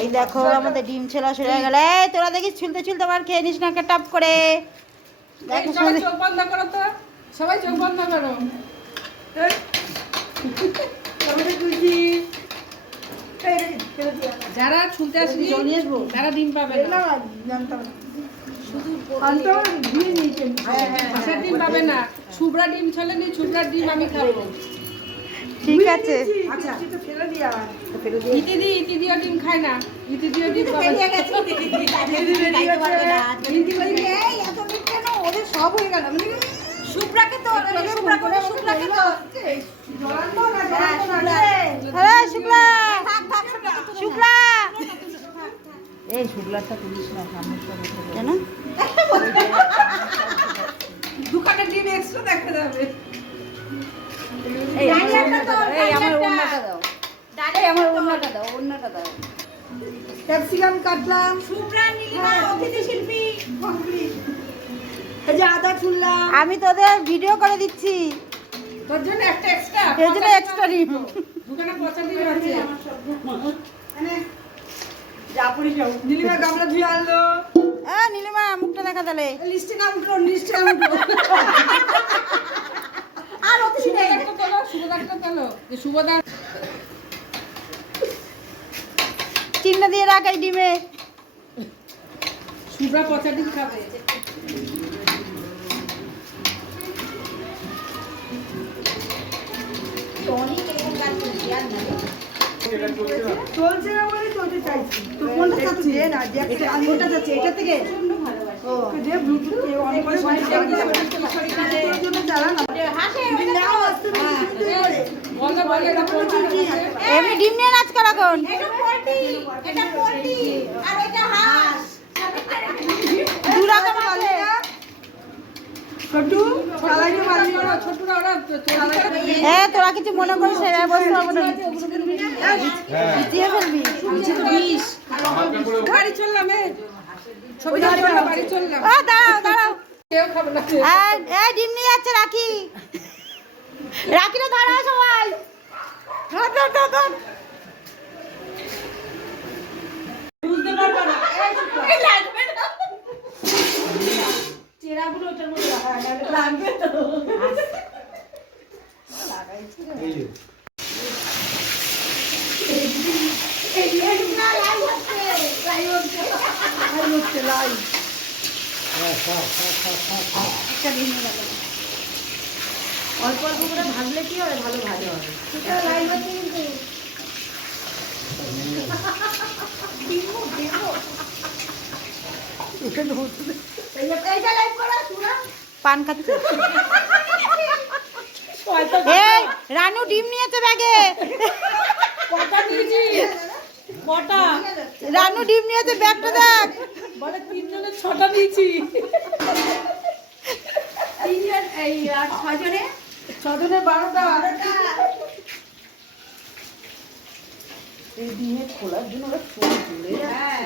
এই দেখো আমাদের ডিম ছেলা শুরু হয়ে গেল। এই তোরা দেখি ছুলতে ছুলতে আবার খেয়ে নিস না টপ করে। দেখো সবাই চোখ বন্ধ করো তো, সবাই চোখ বন্ধ করো। যারা ছুলতে আসেনি তারা ডিম পাবে না, হাঁসের ডিম পাবে না। ছুবড়া ডিম ছলেনি, ছুবড়ার ডিম আমি খাবো। ঠিক আছে। ইতিদিও ডিম খায় না, ইতিদিও ডিম পাবে না। সব হয়ে গেল শুভ্রাকে তো শুক্লা এই শুক্লাটা পুলিশ না কেন দোকানে ডিম এক্সট্রা দেখা যাবে। এই আমার ওন্নাটা দাও, আমার ওন্নাটা দাও, ওন্নাটা দাও। ক্যাপসিকাম কাটলাম, শুভ্রা নীলিমা অতিথি শিল্পী এই যে আদা ছুললাম। আমি তোদের ভিডিও করে দিচ্ছি, তোর জন্য একটা এক্সট্রা, এর জন্য এক্সট্রা ডিম। দোকানে পচা ডিম আছে। নীলিমা গামলা ধুয়ে আনলো। নীলিমা মুখটা দেখা তাহলে। লিস্টে নাম উঠলো, লিস্টে নাম উঠলো। আর অতিথি নেই। শুভদারটা তোলো, যে শুভদার চিহ্ন দিয়ে রাখ এই ডিমে। শুভ্রা পচা ডিম খাবে। চলছে না বলে চলতে চাইছি। তো কোনটা চাচ্ছি? দে না, যে একটা কোনটা চাচ্ছি? এটা থেকে? ও, যে ব্লুটুথ অন করে তোর জন্য চালা না। বলো বলো, এটা পচা ডিম আছে। এমনি ডিম নিয়ে নাচ কর এখন। দু রকম আছে। ছোটু, চালাইতে পারলি না? ছোটরা ওরা তোরা কিছু মনে করিস না, এবার বসতে পারবো না। দিয়ে ফেলবি। বিষ বাড়ি চললাম, ছবি তুললাম, বাড়ি চললাম। দাঁড়াও দাঁড়াও। কেউ খাবে না। এই ডিম নিয়ে যাচ্ছে রাখি। রাখিটা ধরা সবাই। ধর ধর ধর ধর। বুঝতে পারবে না। চেরাগুলো ওটার মধ্যে রাখা লাগবে তো। অল্প অল্প করে ভাজলে কি হবে, ভালো ভাজা হবে। পান খাচ্ছে। এই রানু ডিম নিয়েছে ব্যাগে। কটা নিয়েছি? কটা? রানু ডিম নিয়েছে, ব্যাগটা দেখ। বলে 3 জনের 6টা নিয়েছি। 3 জন এই আর 6 জনে 6 জনের 12টা। এই ডিমে খোলার জন্য ওরা চুল তুলে। হ্যাঁ।